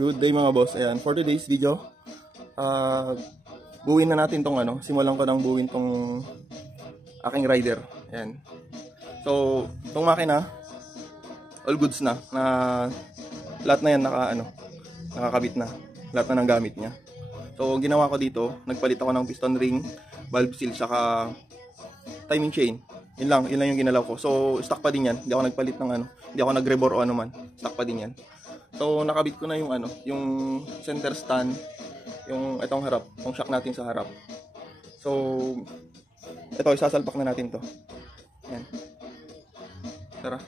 Good day mga boss. Ayan, for today's video, buuin na natin tong simulan ko ng buuin tong aking rider. Ayan. So, tong makina, all goods na lahat na yan nakakabit na. Lahat na ng gamit niya. So, ginawa ko dito, nagpalit ako ng piston ring, valve seal, saka timing chain. Yun lang yung ginalaw ko. So, stock pa din yan. Hindi ako nagpalit ng hindi ako nag-rebore o ano man. Stock pa din yan. So, nakabit ko na yung yung center stand, yung itong harap, yung shock natin sa harap. So, ito, isasalpak na natin to. Yan. Tara.